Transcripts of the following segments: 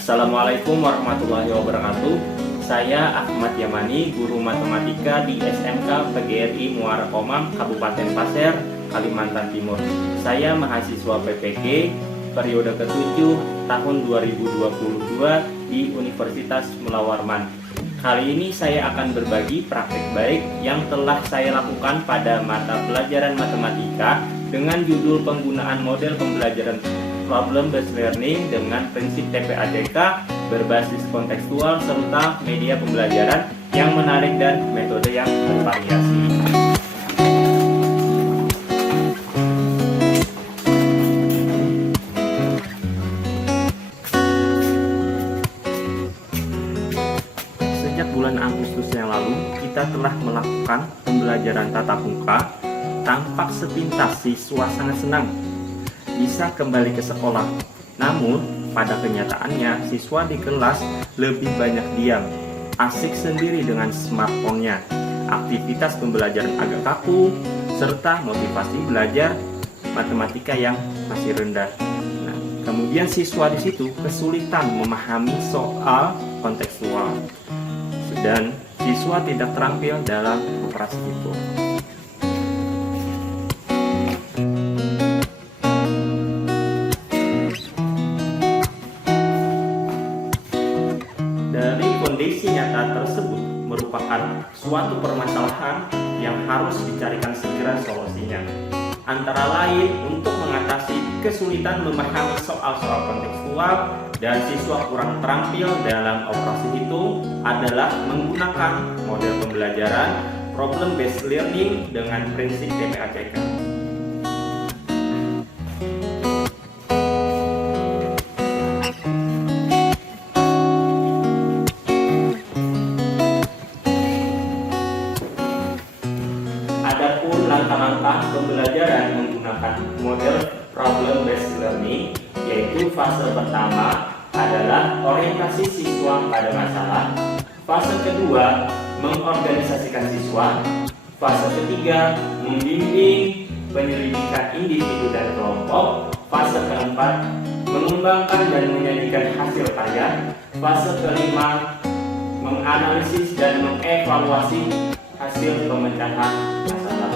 Assalamualaikum warahmatullahi wabarakatuh. Saya Ahmad Yamani, guru matematika di SMK PGRI Muara Komang, Kabupaten Pasir, Kalimantan Timur. Saya mahasiswa PPG periode ke-7 tahun 2022 di Universitas Mula Warman. Kali ini saya akan berbagi praktek baik yang telah saya lakukan pada mata pelajaran matematika dengan judul penggunaan model pembelajaran problem based learning dengan prinsip TPAJK berbasis kontekstual serta media pembelajaran yang menarik dan metode yang bervariasi. Sejak bulan Agustus yang lalu, kita telah melakukan pembelajaran tatap muka. Tampak sepintas siswa sangat senang bisa kembali ke sekolah. Namun, pada kenyataannya, siswa di kelas lebih banyak diam, asik sendiri dengan smartphone-nya. Aktivitas pembelajaran agak kaku, serta motivasi belajar matematika yang masih rendah. Nah, kemudian siswa di situ kesulitan memahami soal kontekstual, dan siswa tidak terampil dalam operasi hitung. Dari kondisi nyata tersebut merupakan suatu permasalahan yang harus dicarikan segera solusinya. Antara lain untuk mengatasi kesulitan memahami soal-soal kontekstual dan siswa kurang terampil dalam operasi hitung adalah menggunakan model pembelajaran problem based learning dengan prinsip TPAJK. Adapun langkah-langkah pembelajaran menggunakan model problem based learning, yaitu fase pertama adalah orientasi siswa pada masalah, fase kedua mengorganisasikan siswa, fase ketiga membimbing penyelidikan individu dan kelompok, fase keempat mengembangkan dan menyajikan hasil karya, fase kelima menganalisis dan mengevaluasi hasil pemecahan masalah.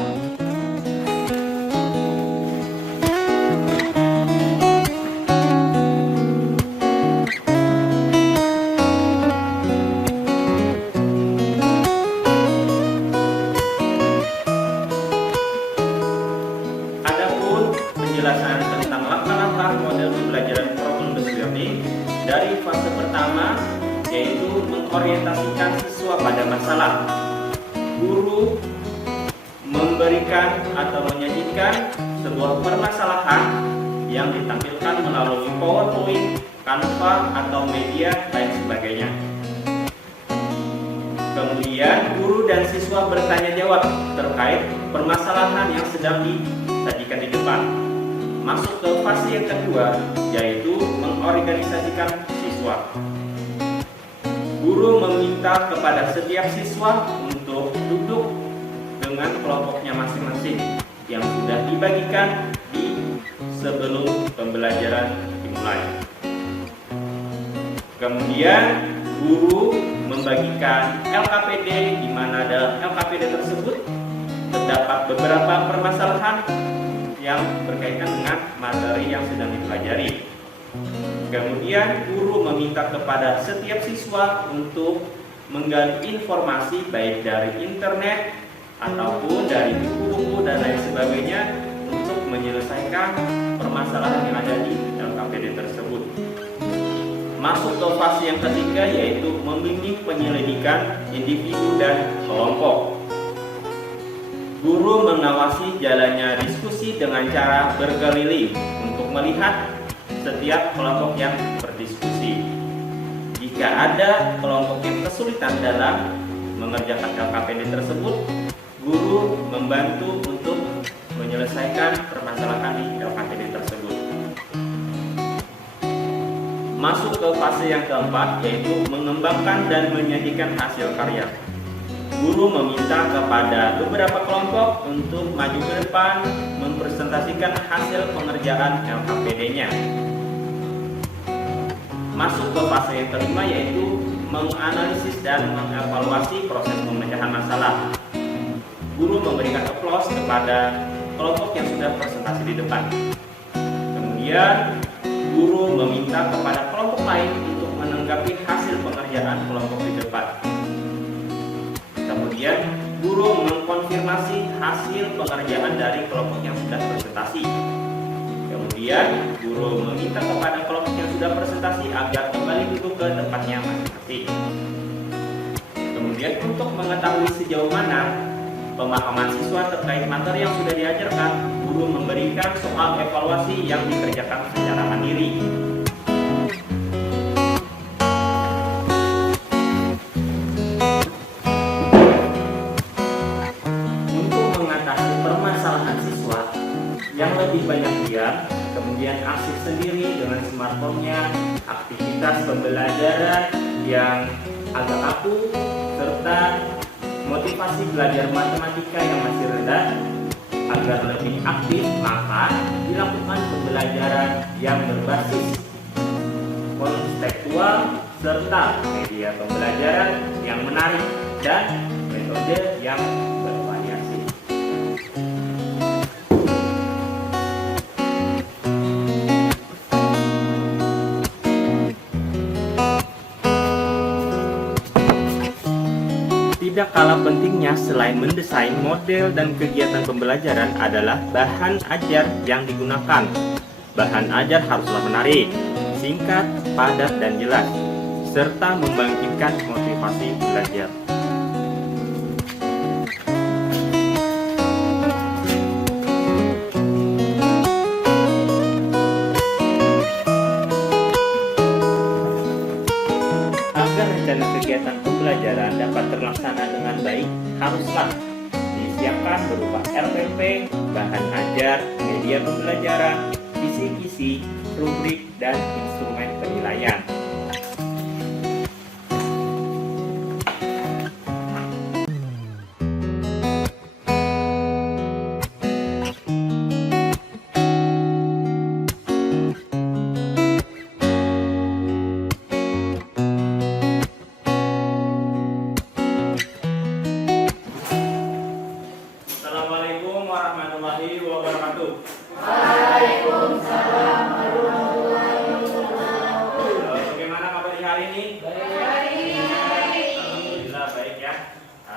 Adapun penjelasan tentang langkah-langkah model pembelajaran problem based learning dari fase pertama, yaitu mengorientasikan siswa pada masalah. Guru memberikan atau menyajikan sebuah permasalahan yang ditampilkan melalui PowerPoint, Canva, atau media lain sebagainya. Kemudian guru dan siswa bertanya jawab terkait permasalahan yang sedang disajikan di depan. Masuk ke fase yang kedua, yaitu mengorganisasikan siswa. Guru meminta kepada setiap siswa untuk duduk dengan kelompoknya masing-masing yang sudah dibagikan di sebelum pembelajaran dimulai. Kemudian guru membagikan LKPD, di mana dalam LKPD tersebut terdapat beberapa permasalahan yang berkaitan dengan materi yang sedang dipelajari. Kemudian guru meminta kepada setiap siswa untuk menggali informasi baik dari internet ataupun dari buku-buku dan lain sebagainya untuk menyelesaikan permasalahan yang ada di LKPD tersebut. Masuk ke fase yang ketiga, yaitu membimbing penyelidikan individu dan kelompok. Guru mengawasi jalannya diskusi dengan cara berkeliling untuk melihat setiap kelompok yang berdiskusi. Jika ada kelompok yang kesulitan dalam mengerjakan LKPD tersebut, guru membantu untuk menyelesaikan permasalahan di LKPD tersebut. Masuk ke fase yang keempat, yaitu mengembangkan dan menyajikan hasil karya. Guru meminta kepada beberapa kelompok untuk maju ke depan mempresentasikan hasil pengerjaan LKPD-nya. masuk ke fase yang kelima, yaitu menganalisis dan mengevaluasi proses pemecahan masalah. Guru memberikan aplaus kepada kelompok yang sudah presentasi di depan. Kemudian guru meminta kepada kelompok lain untuk menanggapi hasil pengerjaan kelompok di depan. Kemudian guru mengkonfirmasi hasil pengerjaan dari kelompok yang sudah presentasi. Kemudian guru meminta kepada kelompok yang sudah presentasi agar kembali duduk ke tempatnya masing-masing. Kemudian untuk mengetahui sejauh mana pemahaman siswa terkait materi yang sudah diajarkan, guru memberikan soal evaluasi yang dikerjakan secara mandiri. Untuk mengatasi permasalahan siswa yang lebih banyak diam, kemudian asik sendiri dengan smartphone-nya, aktivitas pembelajaran yang agak kaku, serta motivasi belajar matematika yang masih rendah, agar lebih aktif maka dilakukan pembelajaran yang berbasis konseptual serta media pembelajaran yang menarik dan metode yang bervariasi. Tidak kalah pentingnya selain mendesain model dan kegiatan pembelajaran adalah bahan ajar yang digunakan. Bahan ajar haruslah menarik, singkat, padat, dan jelas, serta membangkitkan motivasi belajar. Agar rencana kegiatan pembelajaran dapat terlaksana dengan baik, haruslah disiapkan berupa RPP, bahan ajar, media pembelajaran, kisi-kisi, rubrik, dan instrumen penilaian. Assalamualaikum warahmatullahi wabarakatuh. Waalaikumsalam warahmatullahi wabarakatuh. Bagaimana kabar di hari ini? Baik. Alhamdulillah baik ya.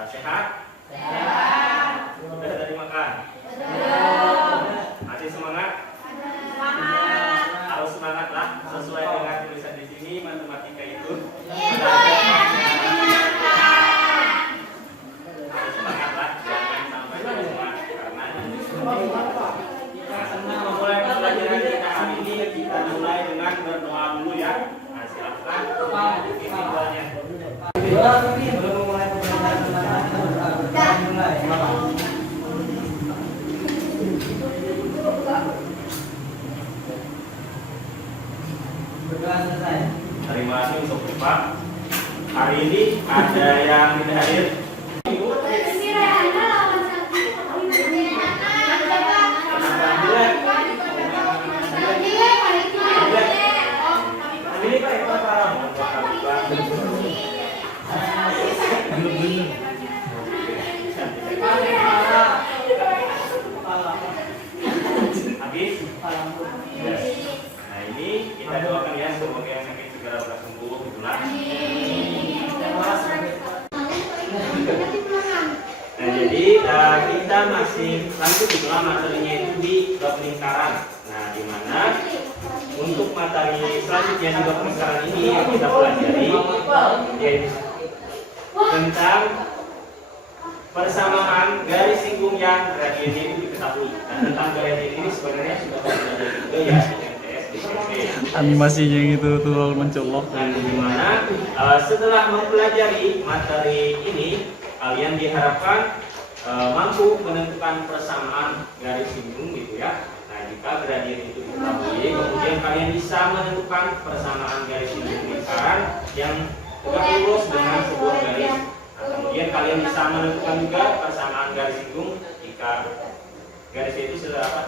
Sehat? Sehat. Sudah tadi makan? Belum. Masih semangat? Semangat. Harus semangat lah, sesuai dengan tulisan di sini, matematika itu. Itu yang dimakan. Harus semangat lah, jangan sampai lupa karena kita memulai pembelajaran kita hari ini, kita mulai dengan berdoa dulu ya. Nah, silakan ikuti doanya. Terima kasih untuk Bapak. Hari ini ada yang tidak hadir. Habis? Nah ini kita doakan ya semoga yang sakit segera sembuh itulah. Nah jadi kita masih lanjut itulah materinya itu di bab lingkaran. Nah di mana untuk materi selanjutnya di bab lingkaran ini yang kita pelajari yaitu tentang persamaan garis singgung yang gradiennya itu diketahui. Nah tentang gradien ini sebenarnya sudah belajar juga ya di MTS di SMP. Animasinya gitu tuh mencolok. Nah dimana setelah mempelajari materi ini kalian diharapkan mampu menentukan persamaan garis singgung gitu ya. Nah jika gradien itu diketahui, kemudian kalian bisa menentukan persamaan garis singgung lingkaran yang tegak lurus dengan sebuah garis. Nah, kemudian kalian bisa menentukan juga persamaan garis singgung jika garis itu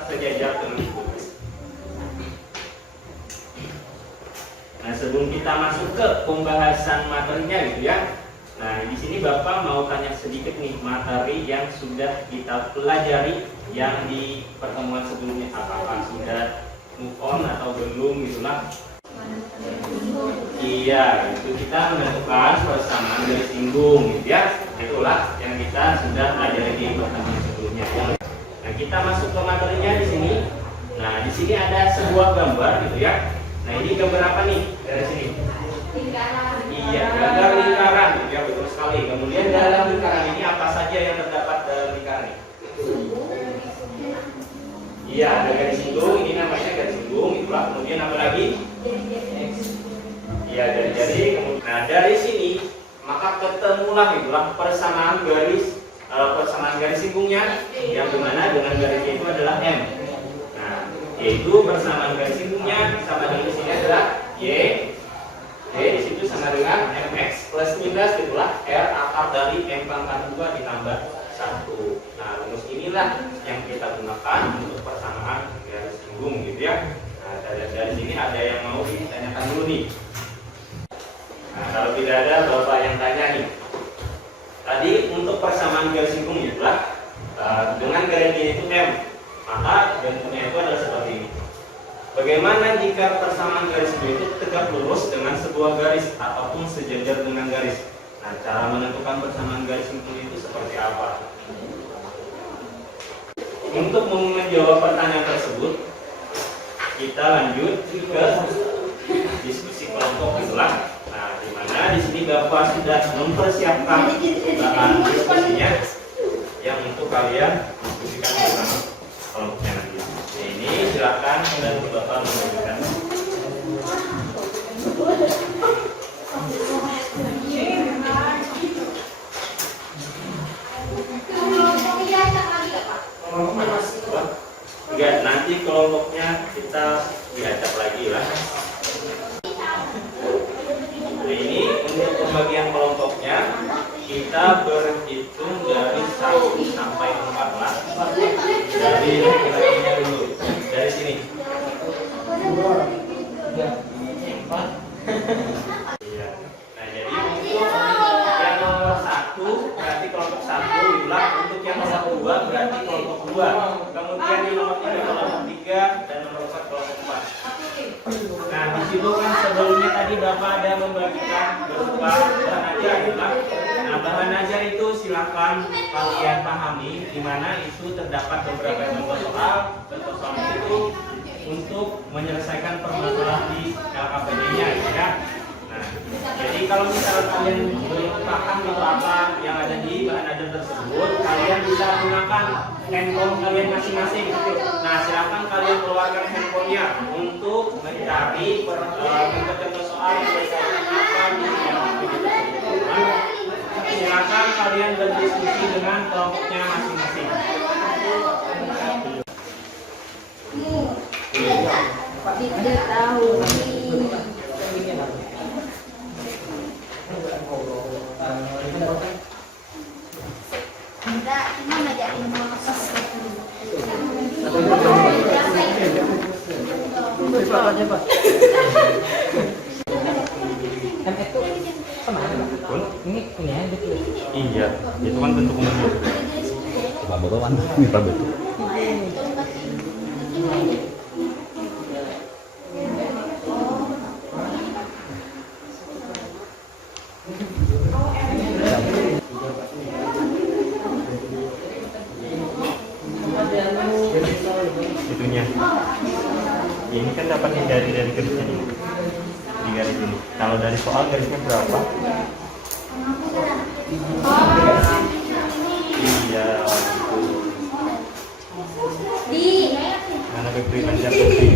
sejajar dengan itu. Nah Nah, sebelum kita masuk ke pembahasan materinya gitu ya. Nah, di sini Bapak mau tanya sedikit nih materi yang sudah kita pelajari yang di pertemuan sebelumnya, apakah sudah move on atau belum gitulah. Iya, itu kita menentukan persamaan garis singgung gitu ya. Itulah yang kita sudah pelajari di pertemuan sebelumnya. Nah, kita masuk ke materinya di sini. Nah, di sini ada sebuah gambar gitu ya. Nah, ini gambar apa nih dari sini? Iya, gambar lingkaran, ya betul sekali. Kemudian dalam lingkaran ini apa saja yang terdapat dalam lingkaran ini? Iya, ada garis singgung, ini namanya garis singgung, itulah. Kemudian apa lagi? Iya, jari-jari. Nah, dari sini maka ketemulah itulah persamaan garis singgungnya, yang dimana dengan garisnya itu adalah M. Nah, yaitu persamaan garis singgungnya sama dengan di sini adalah Y. Di situ sama dengan MX plus minus itulah R akar dari M pangkat 2 ditambah 1. Nah, rumus inilah yang kita gunakan untuk persamaan garis singgung gitu ya. Nah, dari sini ada yang mau ditanyakan dulu nih. Nah, kalau tidak ada Bapak yang tanya nih. Tadi untuk persamaan garis singgung itulah dengan garisnya itu M, maka bentuknya itu adalah seperti ini. Bagaimana jika persamaan garis itu tegak lurus dengan sebuah garis ataupun sejajar dengan garis? Nah, cara menentukan persamaan garis itu seperti apa? Untuk menjawab pertanyaan tersebut, kita lanjut ke diskusi kelompok itulah. Nah, di mana di sini Bapak sudah mempersiapkan bahan diskusinya yang untuk kalian diskusikan bersama kelompoknya nanti. Ini silakan dan Bapak menunjukkan. Enggak, nanti kelompoknya kita diacak lagi lah. Nah, ini untuk pembagian kelompoknya kita berhitung dari 1 sampai 14. Dari laki-lakinya dulu. Dari sini. Iya. Nah, jadi untuk yang nomor 1 berarti kelompok 1 itulah, untuk yang nomor 2 berarti kelompok 2. Kemudian yang nomor 3 kelompok 3 dan nomor 4 kelompok 4. Nah, di situ kan sebelumnya tadi Bapak ada membagikan berupa bahan ajar itulah. Nah, bahan ajar itu silakan kalian pahami di mana itu terdapat beberapa contoh soal. Contoh soal itu untuk menyelesaikan permasalahan di LKPD-nya ya. Nah, jadi kalau misalnya kalian belum paham itu apa yang ada di bahan ajar tersebut, kalian bisa gunakan handphone kalian masing-masing. Nah, silakan kalian keluarkan handphonenya untuk mencari contoh soal yang berkaitan apa di LKPD tersebut. Nah, silakan kalian berdiskusi dengan kelompoknya masing-masing. Tidak tahu. Tidak, gimana jadi proses Iya, itu kan bentuk umumnya. Pak Bapak mana? Ini Pak Bapak. Itunya. Ini kan dapat dari garisnya ini. Di garis ini. Kalau dari soal garisnya berapa? Iya. di Mana beri panjang beri.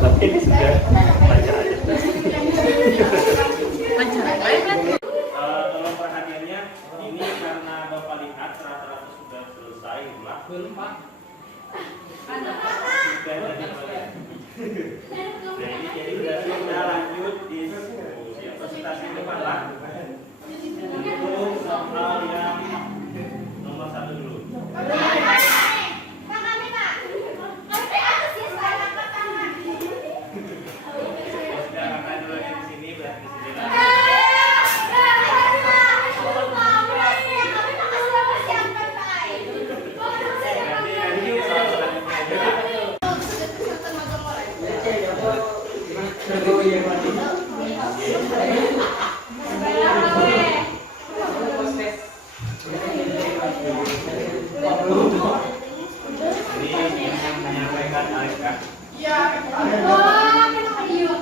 Tapi ini sudah baca aja. Tolong perhatiannya, ini karena Bapak lihat rata-rata sudah selesai, belum Pak? Jadi kita lanjut diskusi presentasi depan lah. Untuk soal yang nomor 1 dulu. Ini yang menyampaikan Alika. Wah, kenapa dia?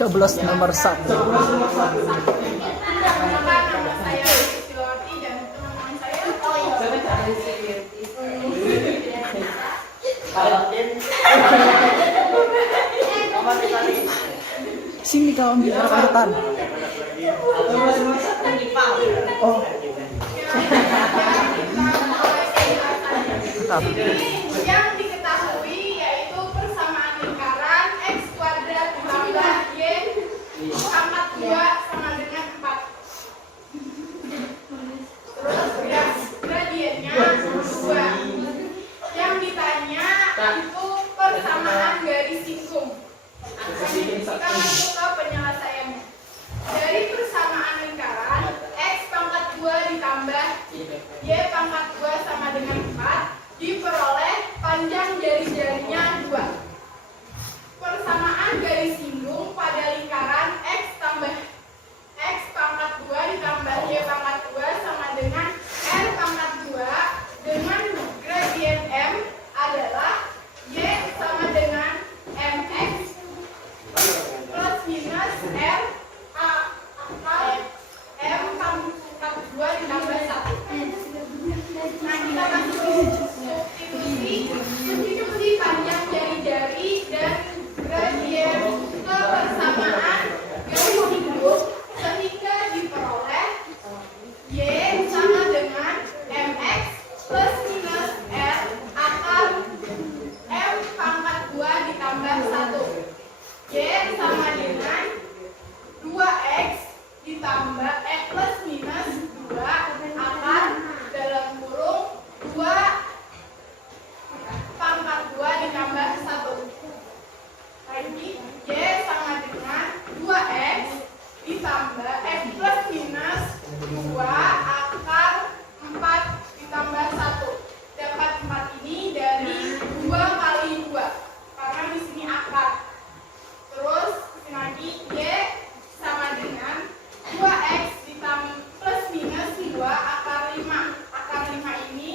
Coblos nomor 1. Sini kau ambil kartan. Oh. Tetap. Yang diketahui yaitu persamaan lingkaran x kuadrat ditambah y pangkat 2 sama dengan 4. Terus gradiennya 2. Yang ditanya itu persamaan garis singgung. Kita masuk ke penyelesaiannya. Dari persamaan lingkaran x pangkat 2 ditambah y pangkat 2 sama dengan 4 diperoleh panjang jari-jarinya 2. Persamaan garis singgung pada lingkaran x pangkat 2 ditambah y pangkat 2 sama dengan r pangkat 2 dengan gradien m adalah y sama dengan mx plus minus r akar m pangkat 2 ditambah 1. Nah, kita masuk substitusi panjang jari-jari dan gradien ke persamaan garis singgung sehingga diperoleh y sama dengan mx plus minus r akar m pangkat 2 ditambah 1. Y sama dengan 2x ditambah plus minus 2 akar dalam kurung 2 pangkat 2 ditambah 1. Lagi y sama dengan 2x ditambah plus minus 2 akar 4 ditambah 1. Dapat 4 ini dari 2 kali 2 karena di sini akar. Terus lagi y sama dengan 2x ditambah plus minus 2 akar 5. Akar 5 ini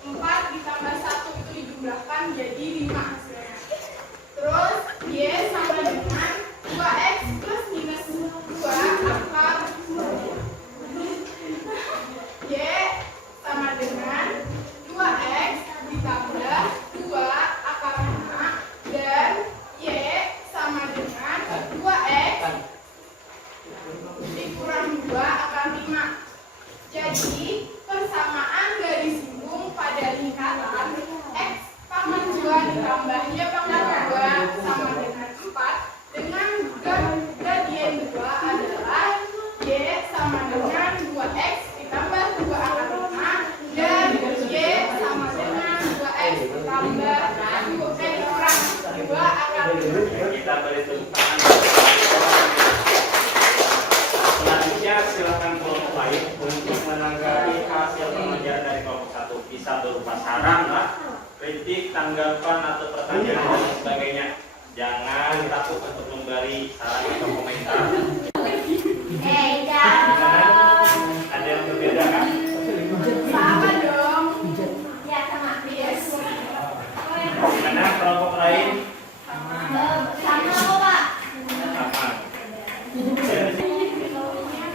4 ditambah 1 itu dijumlahkan jadi 5 hasilnya. Terus y sama dengan 2x plus minus 2 akar y sama dengan 2x ditambah 2 akar 5 dan y sama dengan 2x dikurang 2 akar 5. Jadi persamaan garis singgung pada lingkaran x pangkat 2 ditambah y pangkat 2 sama dengan 4 dengan gradien 2 adalah y sama dengan 2x ditambah 2 akar 5 dan y sama dengan 2x ditambah dikurang 2 akar 5. Kita beri tepuk tangan. Selanjutnya silakan kelompok lain untuk menanggapi hasil pengajaran dari kelompok 1. Bisa berupa saran lah, kritik, tanggapan atau pertanyaan dan sebagainya. Jangan takut untuk memberi saran atau komentar. Ada yang berbeda kan? Sama dong. Ya, sama. Yes. Karena kelompok lain Sama kok, Pak. sama. Nah,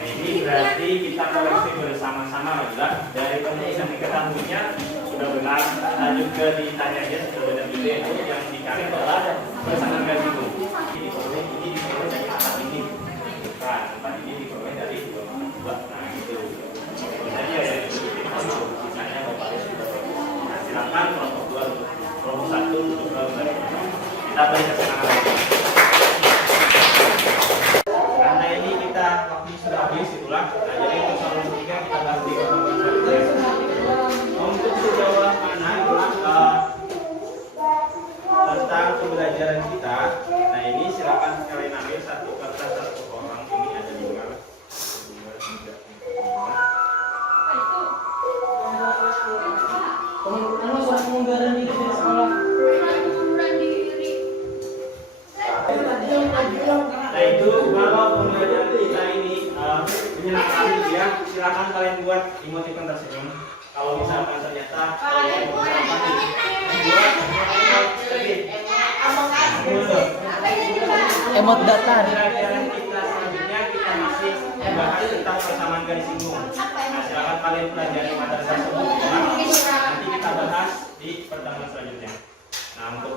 ini berarti kita koreksi bersama-sama adalah dari penulisan diketahuinya sudah benar, dan juga ditanya aja sudah benar juga itu yang dicari adalah persamaan garis singgung. Ini diperoleh dari atas ini, bukan tempat ini diperoleh dari 2 Kita beri kesenangan lagi. Karena ini kita waktunya sudah habis, itulah. Nah, jadi untuk soal nomor 3 kita bahas di pertemuan selanjutnya. Untuk sejauh mana itulah tentang pembelajaran kita. Nah, ini silakan kalian ambil satu kertas satu orang, ini ada 5, 2, 3, 4. Nah, itu kalau pembelajaran kita ini menyenangkan ya, silakan kalian buat emoticon tersenyum. Kalau misalkan ternyata kalian buat Emot datar. pembelajaran kita selanjutnya kita masih membahas tentang persamaan garis singgung. Nah, silakan kalian pelajari materi tersebut. Nanti kita bahas di pertemuan selanjutnya. Nah, untuk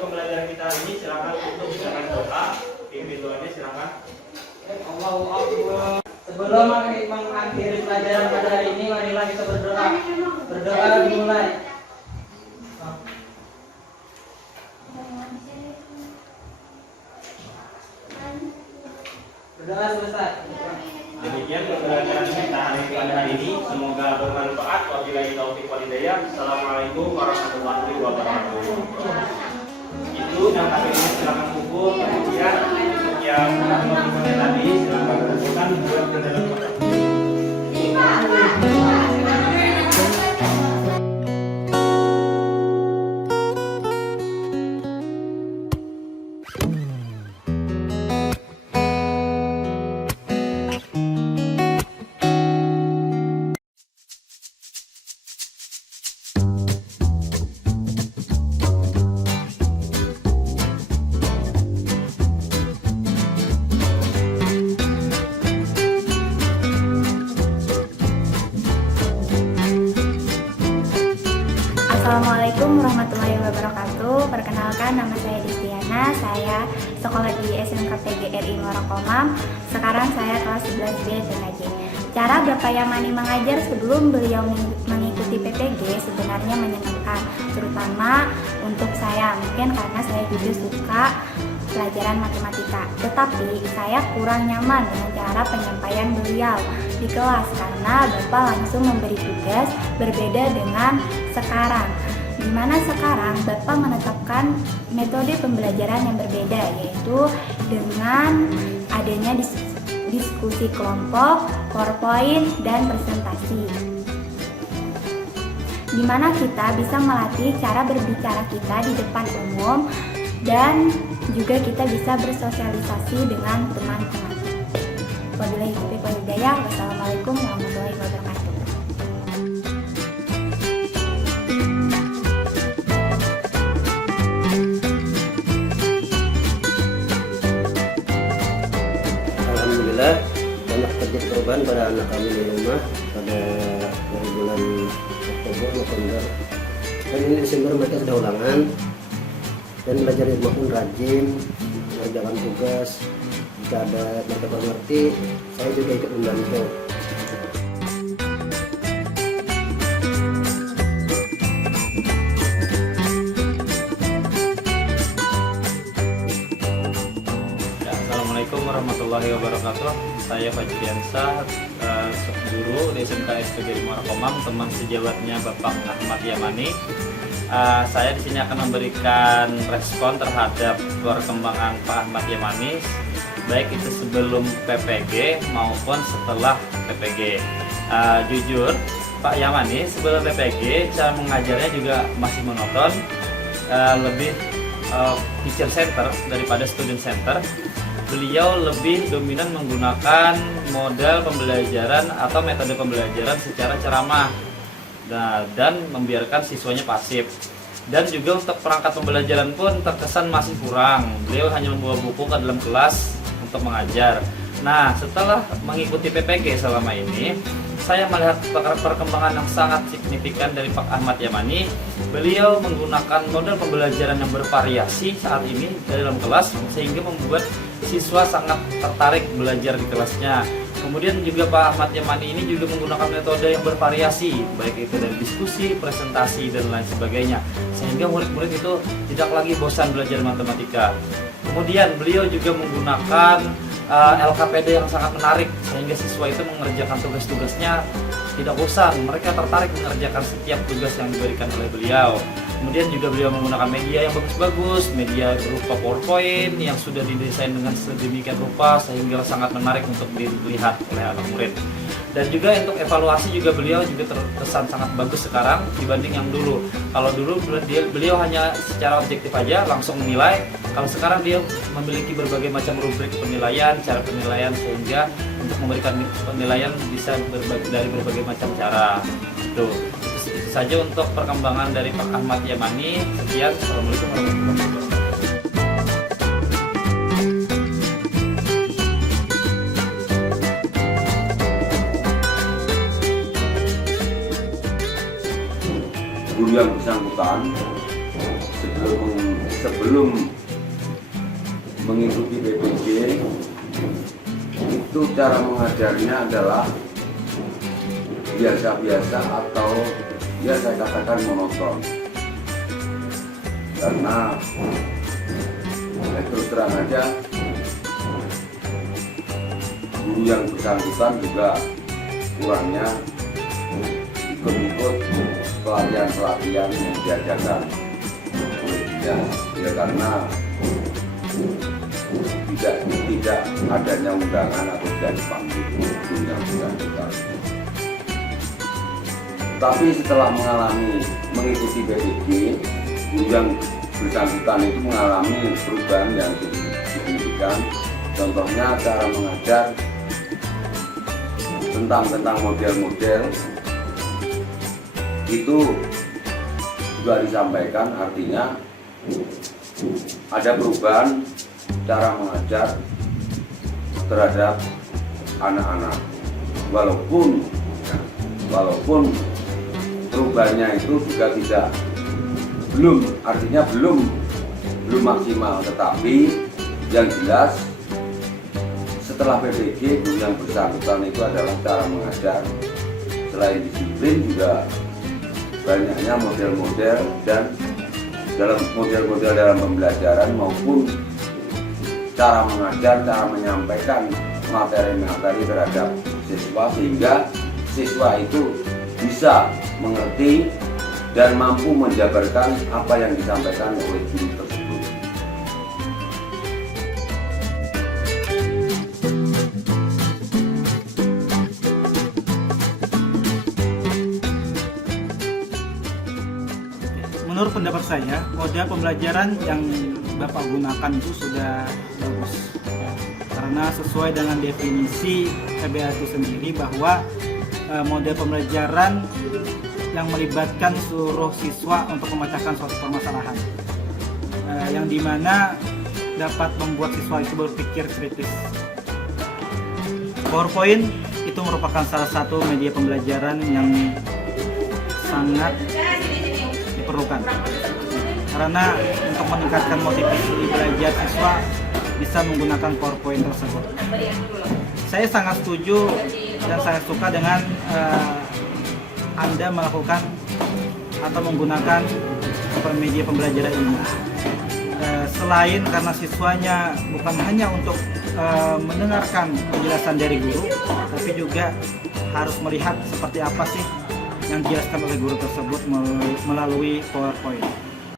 pembelajaran kita ini silakan untuk dengan doa. Pimpin doanya silakan. Sebelum mengakhiri pelajaran pada hari ini, marilah kita berdoa. Berdoa dimulai. Berdoa selesai. Demikian pembelajaran kita pada hari ini. Semoga bermanfaat. Wabillahi taufiq wal hidayah. Assalamualaikum warahmatullahi wabarakatuh. Itu yang kami ini silakan kumpul. Kemudian yang menonton tadi silakan kumpulkan buat ke dalam kotak. Assalamualaikum warahmatullahi wabarakatuh. Perkenalkan, nama saya Distiana. Saya sekolah di SMK PGRI Muarakomam. Sekarang saya kelas 11B PKJ. Cara Bapak Yamani mengajar sebelum beliau mengikuti PPG sebenarnya menyenangkan, terutama untuk saya. Mungkin karena saya juga suka pelajaran matematika. Tetapi saya kurang nyaman dengan cara penyampaian beliau di kelas karena Bapak langsung memberi tugas berbeda dengan sekarang. Di mana sekarang Bapak menetapkan metode pembelajaran yang berbeda, yaitu dengan adanya diskusi kelompok, PowerPoint, dan presentasi. Di mana kita bisa melatih cara berbicara kita di depan umum dan juga kita bisa bersosialisasi dengan teman-teman. Wabillahi taufiq wal hidayah. Wassalamualaikum warahmatullahi wabarakatuh. Alhamdulillah banyak terjadi perubahan pada anak kami di rumah pada dari bulan Oktober, November, dan ini Desember mereka sudah ulangan dan belajar di rumah pun rajin mengerjakan tugas. Jika ada mereka mengerti, saya juga ikut membantu. Assalamualaikum warahmatullahi wabarakatuh. Saya Fajriansa, guru di SMK PGRI Muarakomam, teman sejawatnya Bapak Ahmad Yamani. Saya di sini akan memberikan respon terhadap perkembangan Pak Ahmad Yamani, baik itu sebelum PPG maupun setelah PPG. Jujur, Pak Yamani sebelum PPG cara mengajarnya juga masih monoton, lebih teacher center daripada student center. Beliau lebih dominan menggunakan model pembelajaran atau metode pembelajaran secara ceramah, dan membiarkan siswanya pasif. Dan juga untuk perangkat pembelajaran pun terkesan masih kurang. Beliau hanya membawa buku ke dalam kelas untuk mengajar. Nah, setelah mengikuti PPG selama ini, saya melihat perkembangan yang sangat signifikan dari Pak Ahmad Yamani. Beliau menggunakan model pembelajaran yang bervariasi saat ini di dalam kelas, sehingga membuat siswa sangat tertarik belajar di kelasnya. Kemudian juga Pak Ahmad Yamani ini juga menggunakan metode yang bervariasi, baik itu dari diskusi, presentasi, dan lain sebagainya, sehingga murid-murid itu tidak lagi bosan belajar matematika. Kemudian beliau juga menggunakan LKPD yang sangat menarik, sehingga siswa itu mengerjakan tugas-tugasnya tidak bosan, mereka tertarik mengerjakan setiap tugas yang diberikan oleh beliau. Kemudian juga beliau menggunakan media yang bagus-bagus, media berupa PowerPoint yang sudah didesain dengan sedemikian rupa sehingga sangat menarik untuk dilihat oleh anak murid. Dan juga untuk evaluasi juga beliau juga terkesan sangat bagus sekarang dibanding yang dulu. Kalau dulu beliau hanya secara objektif aja langsung menilai, kalau sekarang dia memiliki berbagai macam rubrik penilaian, cara penilaian, sehingga untuk memberikan penilaian bisa dari berbagai macam cara. Itu saja untuk perkembangan dari Pak Ahmad Yamani. Sekian, Assalamualaikum warahmatullahi wabarakatuh. Guru yang bersangkutan sebelum mengikuti PPG itu cara mengajarnya adalah biasa-biasa atau ya saya katakan monoton, karena terus terang aja guru yang bersangkutan juga kurangnya ikut-ikut pelatihan-pelatihan yang diajarkan oleh dia, ya karena tidak adanya undangan atau tidak dipanggil guru yang bersangkutan. Tapi setelah mengikuti PPG, guru yang bersangkutan itu mengalami perubahan yang signifikan. Contohnya cara mengajar tentang model-model itu juga disampaikan, artinya ada perubahan cara mengajar terhadap anak-anak, walaupun perubahannya itu juga belum maksimal, tetapi yang jelas setelah PPG guru yang bersangkutan itu adalah cara mengajar selain disiplin juga banyaknya model-model dan dalam model-model dalam pembelajaran maupun cara mengajar, cara menyampaikan materi-materi terhadap siswa, sehingga siswa itu bisa mengerti dan mampu menjabarkan apa yang disampaikan oleh guru tersebut. Menurut pendapat saya, model pembelajaran yang Bapak gunakan itu sudah bagus, ya. Karena sesuai dengan definisi PBA itu sendiri bahwa model pembelajaran yang melibatkan seluruh siswa untuk memecahkan suatu permasalahan, yang dimana dapat membuat siswa itu berpikir kritis. PowerPoint itu merupakan salah satu media pembelajaran yang sangat diperlukan, karena untuk meningkatkan motivasi belajar siswa bisa menggunakan PowerPoint tersebut. Saya sangat setuju dan saya suka dengan Anda melakukan atau menggunakan media pembelajaran ini. Selain karena siswanya bukan hanya untuk mendengarkan penjelasan dari guru, tapi juga harus melihat seperti apa sih yang dijelaskan oleh guru tersebut melalui PowerPoint.